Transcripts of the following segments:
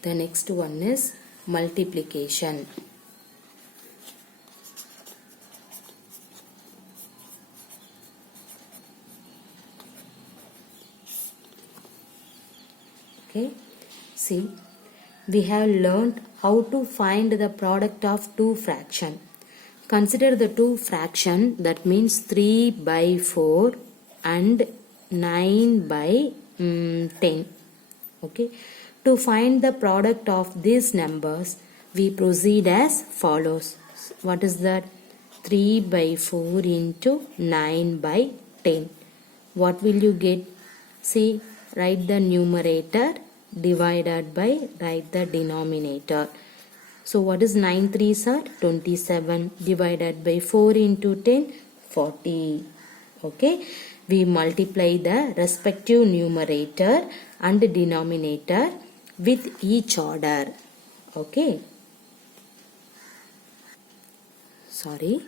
The next one is multiplication. Okay, see, we have learned how to find the product of two fractions. Consider the two fraction, that means 3 by 4 and 9 by 10. Okay. To find the product of these numbers, we proceed as follows. What is that? 3 by 4 into 9 by 10. What will you get? See, write the numerator divided by write the denominator. So what is 9 3s are 27 divided by 4 into 10 40. Okay, we multiply the respective numerator and denominator with each order. Okay, sorry,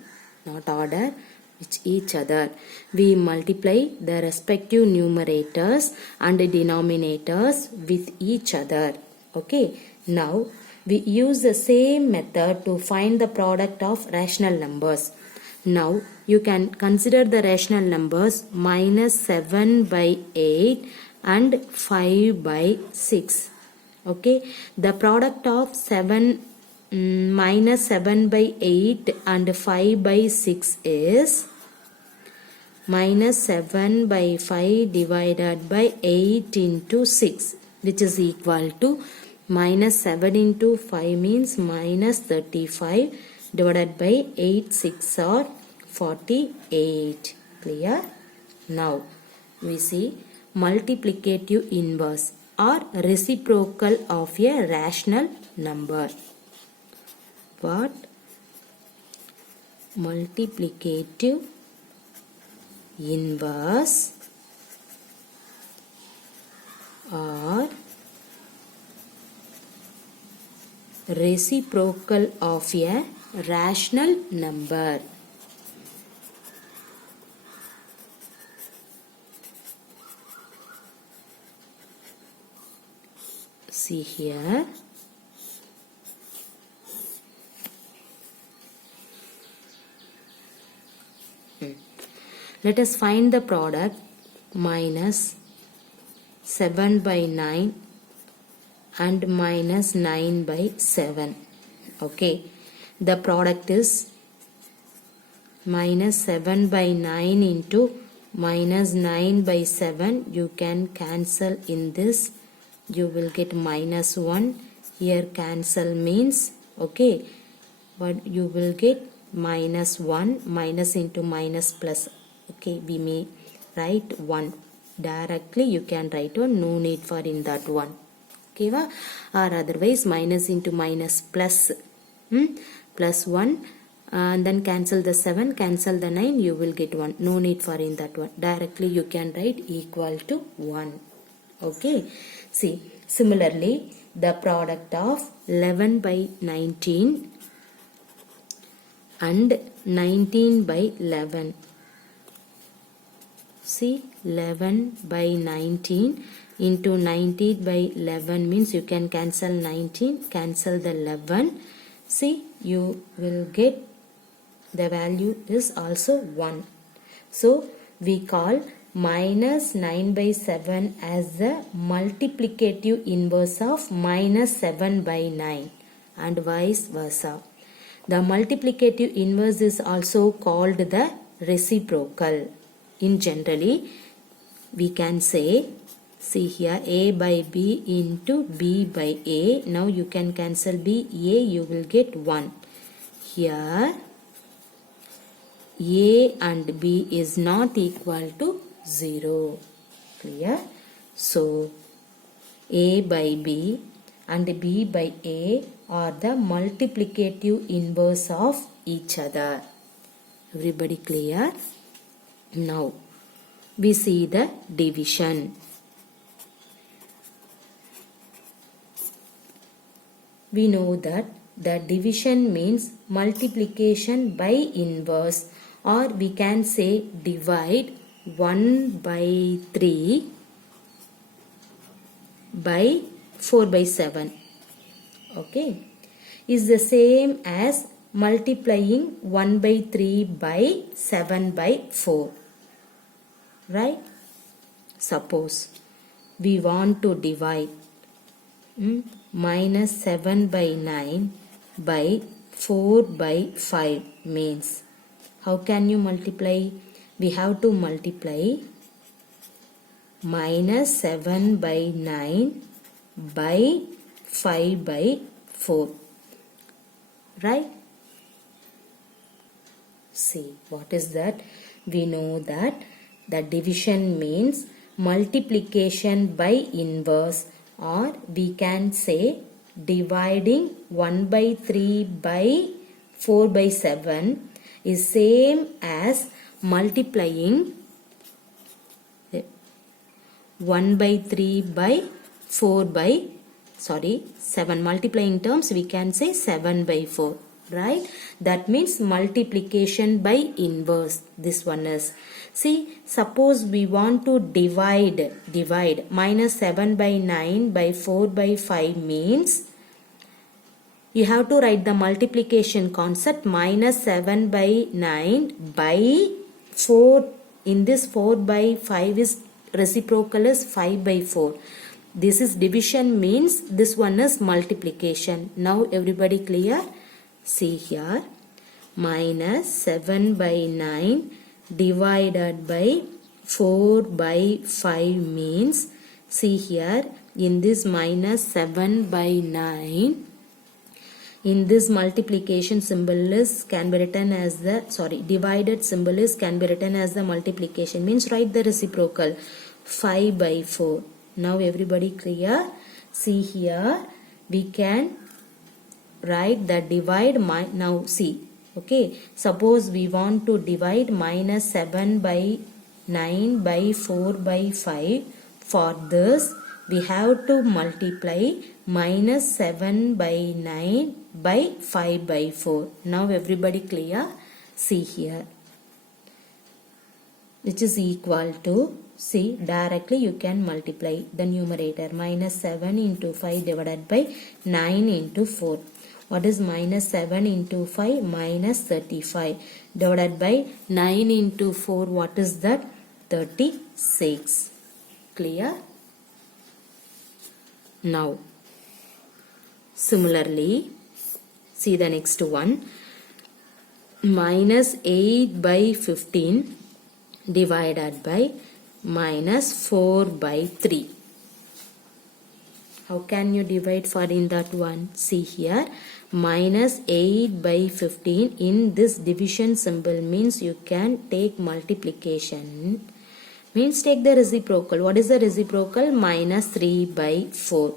not order, it's each other. We multiply the respective numerators and denominators with each other. Okay, now we use the same method to find the product of rational numbers. Now you can consider the rational numbers minus 7 by 8 and 5 by 6. Okay, the product of minus 7 by 8 and 5 by 6 is minus 7 by 5 divided by 8 into 6, which is equal to minus 7 into 5 means minus 35 divided by 8 6 or 48. Clear? Now we see multiplicative inverse or reciprocal of a rational number. What? Multiplicative inverse or reciprocal of a rational number. See here. Let us find the product minus 7 by 9 and minus 9 by 7. Okay, the product is minus 7 by 9 into minus 9 by 7. You can cancel in this. You will get minus 1. Here cancel means, okay, but you will get minus 1. Minus into minus plus. Okay, we may write 1. Directly you can write 1. No need for in that 1. Okay, or otherwise minus into minus plus. Plus 1. And then cancel the 7. Cancel the 9. You will get 1. No need for in that 1. Directly you can write equal to 1. Okay. See, similarly, the product of 11 by 19 and 19 by 11. See, 11 by 19 into 19 by 11 means you can cancel 19, cancel the 11. See, you will get the value is also 1. So, we call minus 9 by 7 as the multiplicative inverse of minus 7 by 9 and vice versa. The multiplicative inverse is also called the reciprocal. In generally, we can say, see here, A by B into B by A. Now you can cancel B, A, you will get 1. Here, A and B is not equal to 0. Clear? So, A by B and B by A are the multiplicative inverse of each other. Everybody clear? Now, we see the division. We know that the division means multiplication by inverse, or we can say divide 1 by 3 by 4 by 7. okay, is the same as multiplying 1 by 3 by 7 by 4, right? Suppose we want to divide minus 7 by 9 by 4 by 5 means, how can you multiply? We have to multiply minus 7 by 9 by 5 by 4, right? See, what is that? We know that the division means multiplication by inverse, or we can say dividing 1 by 3 by 4 by 7 is same as multiplying 1 by 3 by 4 by 7. Multiplying terms we can say 7 by 4, right? That means multiplication by inverse. This one is, see, suppose we want to divide minus 7 by 9 by 4 by 5 means, you have to write the multiplication concept minus 7 by 9 by 4. In this 4 by 5 is reciprocal is 5 by 4. This is division means this one is multiplication. Now everybody clear? See here, minus 7 by 9 divided by 4 by 5 means, see here, in this minus 7 by 9, in this multiplication symbol is can be written as the divided symbol is can be written as the multiplication means write the reciprocal 5 by 4. Now everybody clear? See here, we can write the divide now see, okay, suppose we want to divide minus 7 by 9 by 4 by 5. For this we have to multiply minus 7 by 9 by 5 by 4. Now everybody clear? See here, which is equal to, see, directly you can multiply the numerator minus 7 into 5 divided by 9 into 4. What is minus 7 into 5? Minus 35 divided by 9 into 4. What is that? 36. Clear? Now, similarly, see the next one. Minus 8 by 15 divided by minus 4 by 3. How can you divide for in that one? See here, minus 8 by 15 in this division symbol means you can take multiplication, means take the reciprocal. What is the reciprocal? Minus 3 by 4.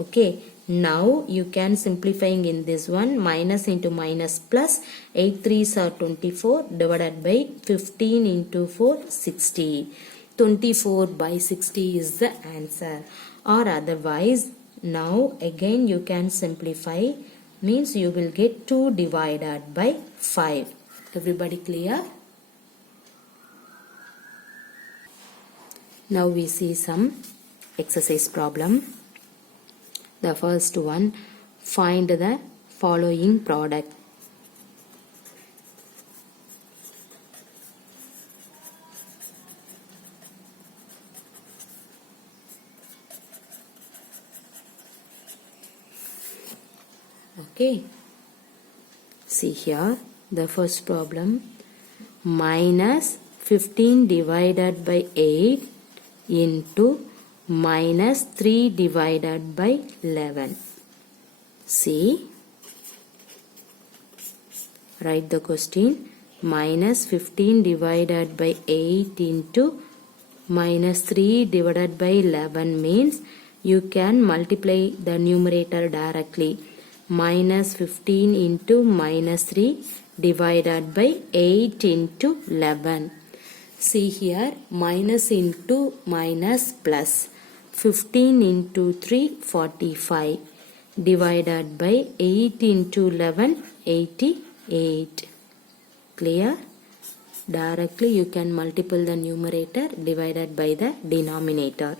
Okay, now you can simplifying in this one, minus into minus plus, 8 3s are 24 divided by 15 into 4, 60. 24 by 60 is the answer. Or otherwise, now again you can simplify, means you will get 2 divided by 5. Everybody clear? Now we see some exercise problem. The first one, find the following product. Okay, see here the first problem, minus 15 divided by 8 into minus 3 divided by 11. See, write the question, minus 15 divided by 8 into minus 3 divided by 11 means you can multiply the numerator directly. Minus 15 into minus 3 divided by 8 into 11. See here, minus into minus plus. 15 into 3, 45. Divided by 8 into 11, 88. Clear? Directly you can multiply the numerator divided by the denominator.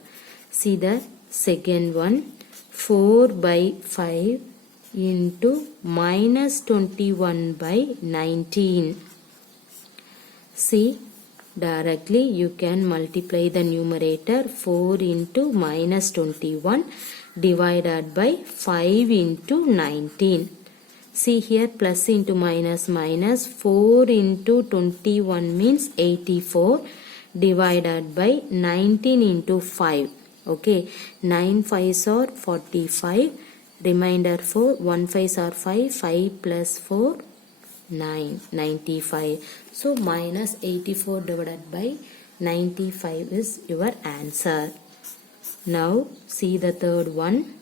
See the second one, 4 by 5 into minus 21 by 19. See, directly you can multiply the numerator 4 into minus 21 divided by 5 into 19. See here, plus into minus minus, 4 into 21 means 84 divided by 19 into 5. Okay, 9 5s are 45, remainder 4, 1 5s are 5, 5 plus 4, 9, 95. So minus 84 divided by 95 is your answer. Now see the third one.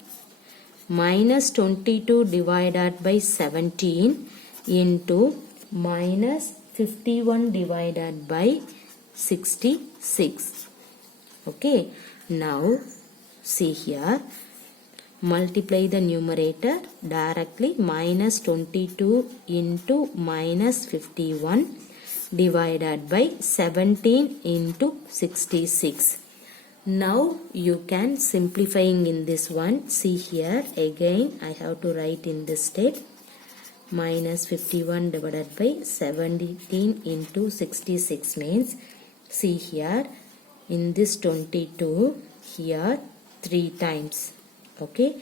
Minus 22 divided by 17 into minus 51 divided by 66. Okay, now see here, multiply the numerator directly. Minus 22 into minus 51 divided by 17 into 66. Now you can simplifying in this one. See here, again I have to write in this state. Minus 51 divided by 17 into 66 means, see here, in this 22, here 3 times. Okay,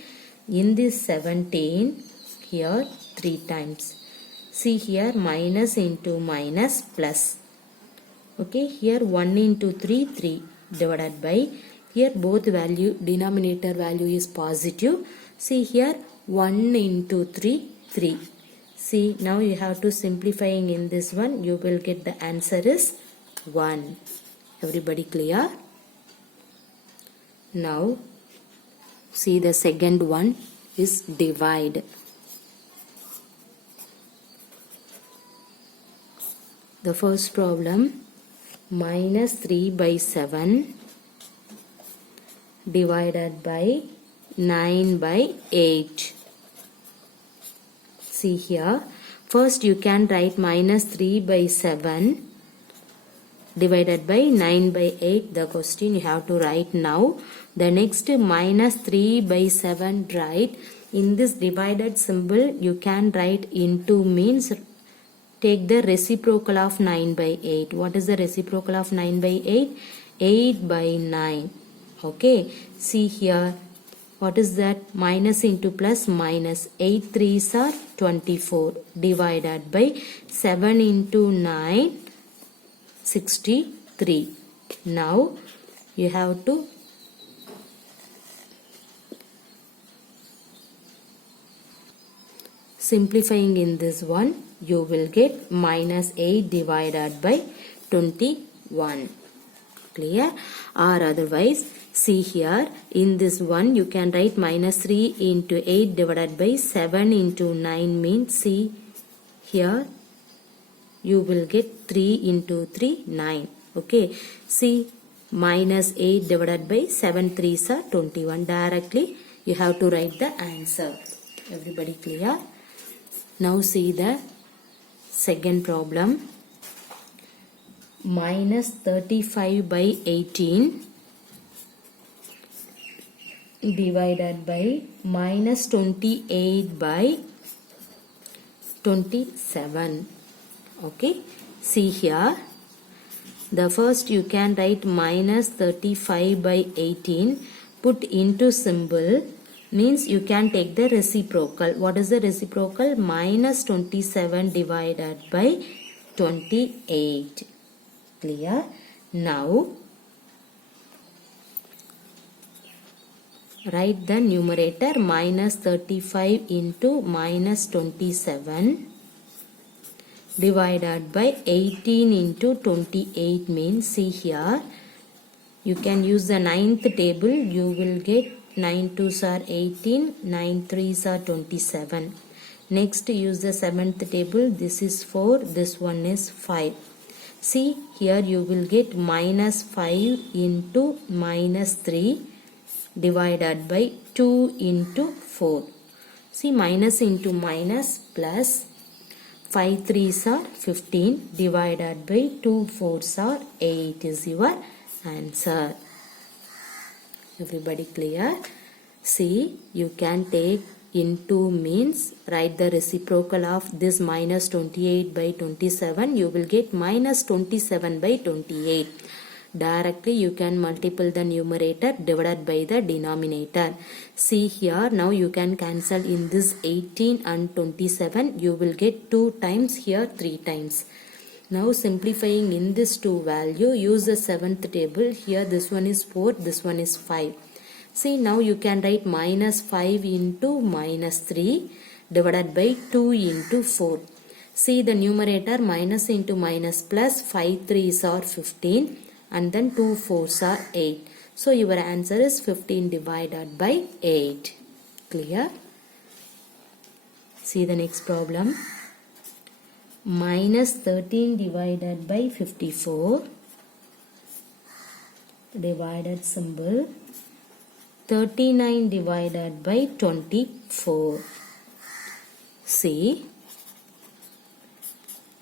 in this 17, here 3 times. See here, minus into minus plus. Okay, here 1 into 3, 3 divided by, here both value, denominator value is positive. See here, 1 into 3, 3. See, now you have to simplifying in this one, you will get the answer is 1. Everybody clear? Now see the second one is divide. The first problem, minus 3 by 7 divided by 9 by 8. See here, first you can write minus 3 by 7 divided by 9 by 8. The question you have to write now. The next minus 3 by 7 write. In this divided symbol you can write into means take the reciprocal of 9 by 8. What is the reciprocal of 9 by 8? 8 by 9. Okay, see here, what is that? Minus into plus minus. 8 3s are 24 divided by 7 into 9, 63. Now you have to simplifying in this one, you will get minus 8 divided by 21. Clear? Or otherwise, see here, in this one you can write minus 3 into 8 divided by 7 into 9 means, see here, you will get 3 into 3, 9. Okay, see, minus 8 divided by 7 3s are 21. Directly you have to write the answer. Everybody clear? Now see the second problem. Minus 35 by 18 divided by minus 28 by 27. Okay, see here, the first you can write minus 35 by 18, put into symbol, means you can take the reciprocal. What is the reciprocal? Minus 27 divided by 28. Clear? Now write the numerator minus 35 into minus 27 divided by 18 into 28 means, see here, you can use the ninth table. You will get 9 2s are 18, 9 3s are 27. Next use the seventh table. This is 4, this one is 5. See here, you will get minus 5 into minus 3 divided by 2 into 4. See, minus into minus plus, 5 3s are 15 divided by 2 4s are 8 is your answer. Everybody clear? See, you can take into means write the reciprocal of this minus 28 by 27. You will get minus 27 by 28. Directly you can multiply the numerator divided by the denominator. See here, now you can cancel in this 18 and 27. You will get 2 times, here 3 times. Now simplifying in this 2 value, use the 7th table. Here this one is 4, this one is 5. See, now you can write minus 5 into minus 3 divided by 2 into 4. See the numerator, minus into minus plus, 5 3s are 15 and then 2 4s are 8. So your answer is 15 divided by 8. Clear? See the next problem. Minus 13 divided by 54. Divided symbol. 39 divided by 24. See,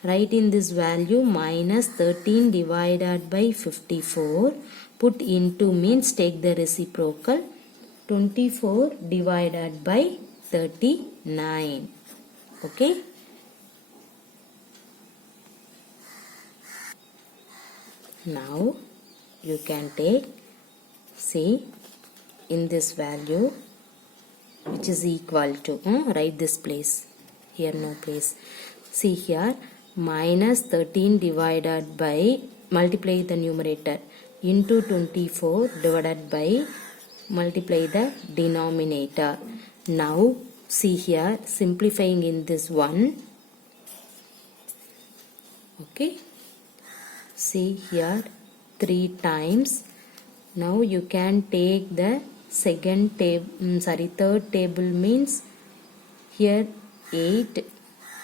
write in this value minus 13 divided by 54. Put into means take the reciprocal. 24 divided by 39. Okay. Now you can take, see, in this value which is equal to, write this place, here no place. See here, minus 13 divided by, multiply the numerator, into 24 divided by, multiply the denominator. Now see here, simplifying in this one. Okay. See here, 3 times. Now you can take the third table means here 8,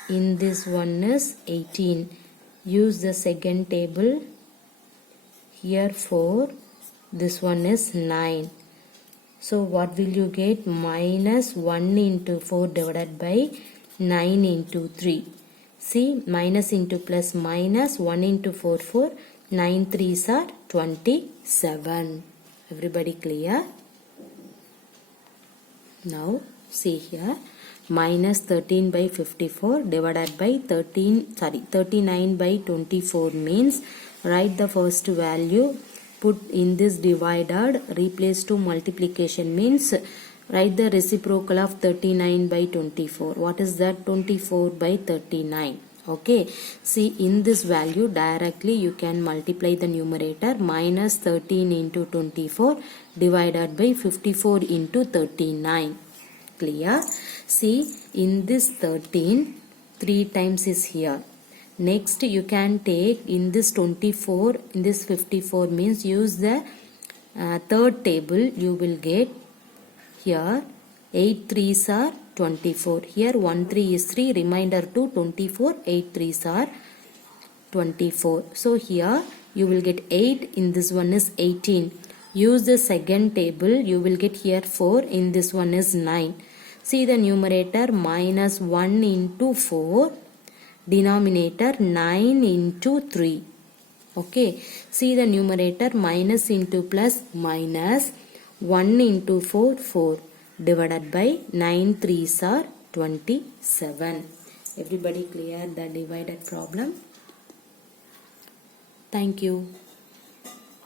in this one is 18. Use the second table, here 4, this one is 9. So what will you get? Minus 1 into 4 divided by 9 into 3. See, minus into plus minus, 1 into 4 4, 9 3s are 27. Everybody clear? Now see here, minus 13 by 54 divided by 39 by 24 means write the first value, put in this divided, replace to multiplication means write the reciprocal of 39 by 24. What is that? 24 by 39. Okay. See, in this value directly you can multiply the numerator, minus 13 into 24 divided by 54 into 39. Clear? See, in this 13, 3 times is here. Next you can take in this 24, in this 54 means use the third table. You will get here 8 3s are 24. Here 1 3 is 3, remainder to 24, 8 3s are 24. So here you will get 8, in this one is 18. Use the second table, you will get here 4, in this one is 9. See the numerator, minus 1 into 4, denominator 9 into 3. Okay. See the numerator, minus into plus minus, 1 into 4 4 divided by 9 3s are 27. Everybody clear the divided problem? Thank you.